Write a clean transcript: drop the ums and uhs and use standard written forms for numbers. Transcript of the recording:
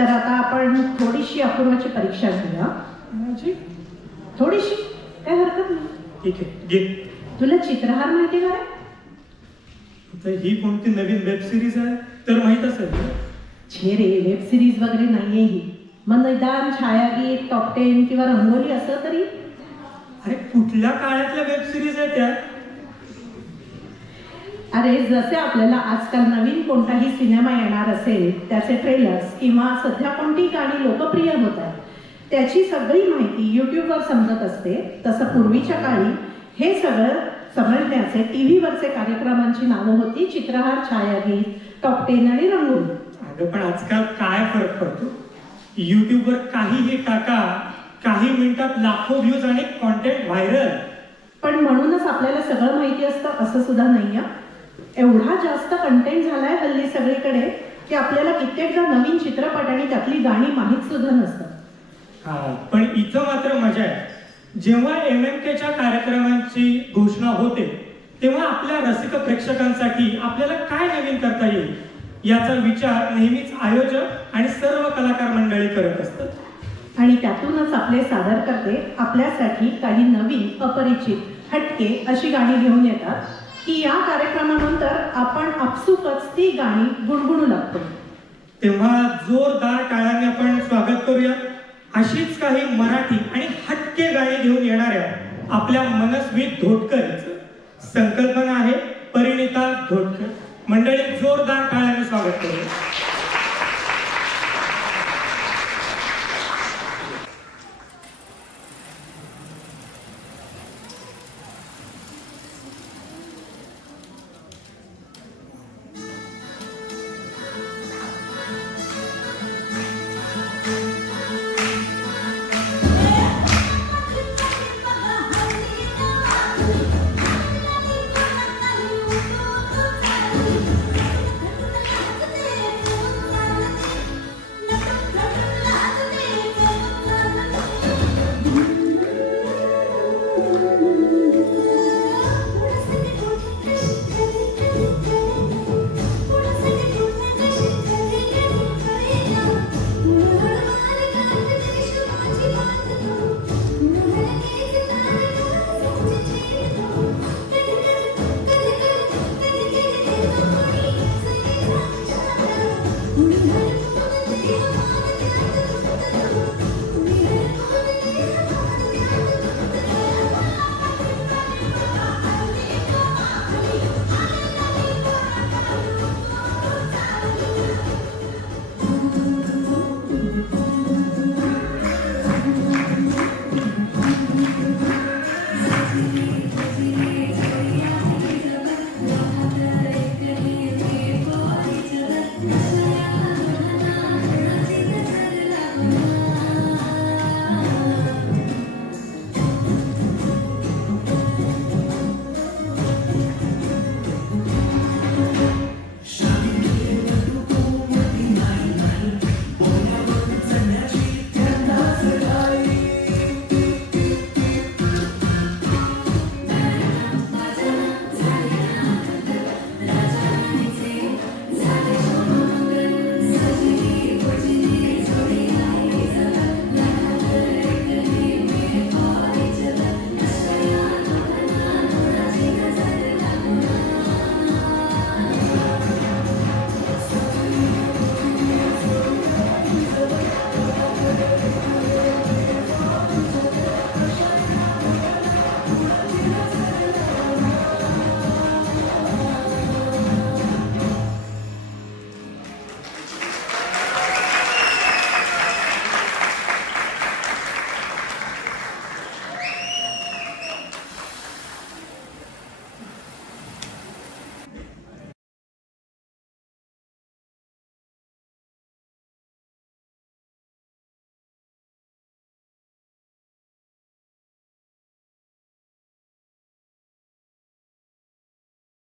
तर आता आपण थोडीशी अपूर्वाची परीक्षा घेऊया. माझी थोडीशी, काय हरकत नाही. ठीक आहे घे. तुला चित्रहार माहिती का रे? आता ही कोणती नवीन वेब सिरीज आहे तर माहित असेल ना? छे रे, वेब सिरीज वगैरे नाहीये ही. मग निदान छायागीत, टॉप 10 किंवा रंगोली असं तरी. अरे कुठल्या काळातल्या वेब सिरीज आहे त्या? अरे जसे आपल्याला आजकाल नवीन कोणताही सिनेमा येणार असेल त्याचे ट्रेलर्स किंवा सध्या कोणती गाणी लोकप्रिय होत आहेत त्याची सगळी माहिती यूट्यूबवर समजत असते, तसं पूर्वीच्या काळी हे सगळं समजण्याचे टीव्हीवरचे कार्यक्रमांची नावं होती चित्रहार, छायागीत, टॉप 10 आणि रंगोली. अगं पण आजकाल काय फरक पडतो? यूट्यूबवर काहीही टाका, काही मिनिटात लाखो व्ह्यूज आणि कॉन्टेंट व्हायरल. पण म्हणूनच आपल्याला सगळं माहिती असतं असं सुद्धा नाहीये. एवढा जास्त कंटेंट झालाय हल्ली सगळीकडे की आपल्याला कित्येकदा नवीन चित्रपट आणि त्यातली गाणी माहीत सुद्धा नसतात. पण इथं मात्र मजा आहे. जेव्हा MMKच्या कार्यक्रमांची घोषणा होते तेव्हा आपल्या रसिक प्रेक्षकांसाठी आपल्याला काय नवीन करता येईल याचा विचार नेहमीच आयोजक आणि सर्व कलाकार मंडळी करत असतात. आणि त्यातूनच आपले सादरकर्ते आपल्यासाठी काही नवीन, अपरिचित, हटके अशी गाणी घेऊन येतात की या कार्यक्रमानंतर आपण आपसुकच ती गाणी गुणगुणू लागतो. तेव्हा जोरदार टाळ्यांनी आपण स्वागत करूया अशीच काही मराठी आणि हटके गाणी घेऊन येणाऱ्या आपल्या मनस्वी धोटकरचं. संकल्पना आहे परिणिता धोटकर. मंडळी जोरदार टाळ्यांनी स्वागत करूया.